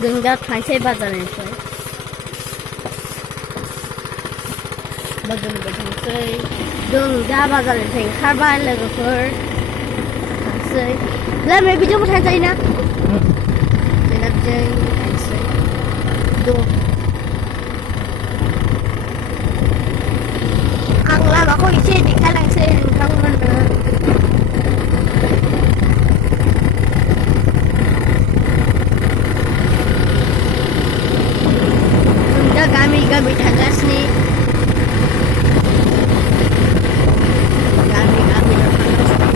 जों दा थांसै बाजारनिफ्राय थांसै जों दा बाजारनिफ्राय ओंखारबाय लोगोफोर थांसै लामाया बिदियावबो थांजायोना जोंना बिजों थांसै आं लामाखौ एसे देखायलांसै नोंथांमोननो जों दा गामि गामि थांगासिनो गामि गामि थांगासिनो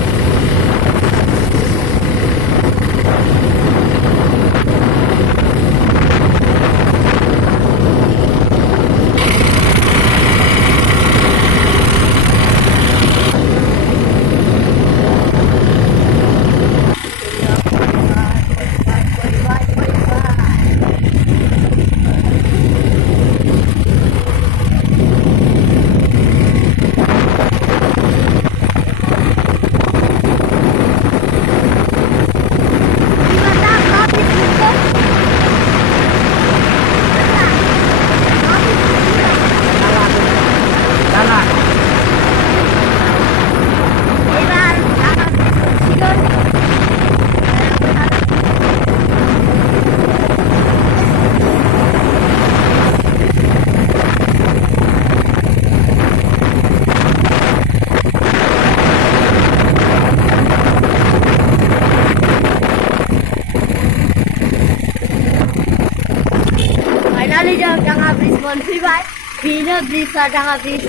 Finally, जों दाङा ब्रिज मोनफैबाय बेनो ब्रिजआ दाङा ब्रिज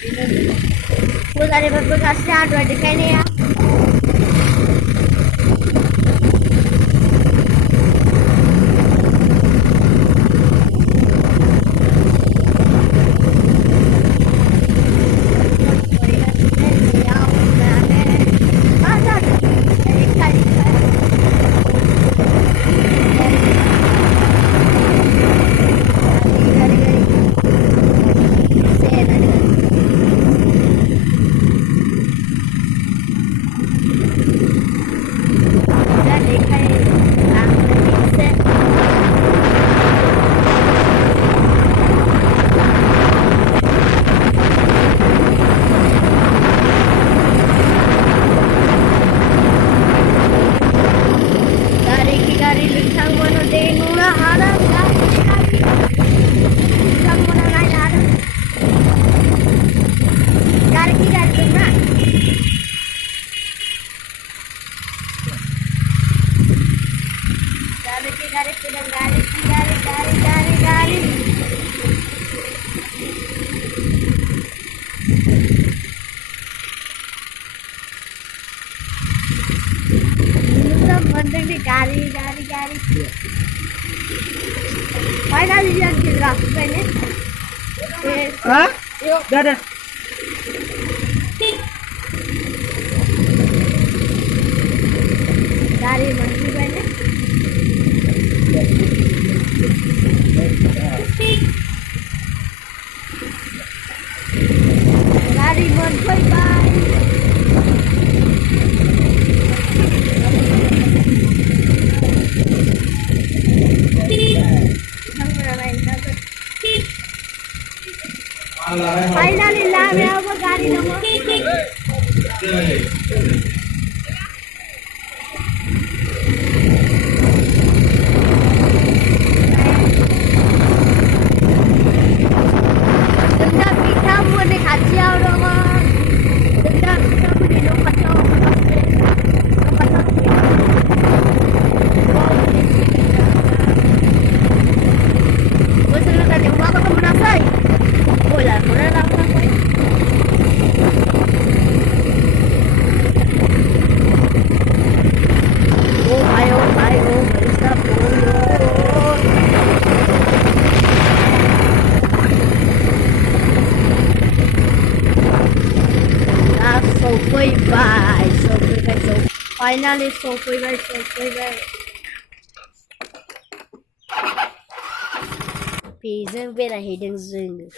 बेनो फुजारिफोर फैगासिनो आं दहाय देखायनाया गाड़ी finally dia dilakukan ini Hah? Dah dah. Dari mana banyak? Dari Montoy Bay. Finally lah, मैं अब गाड़ी number denda kita mau dikasih orang denda kita mau di lokal Finally, so bye. Beijing, beira, hidden zing.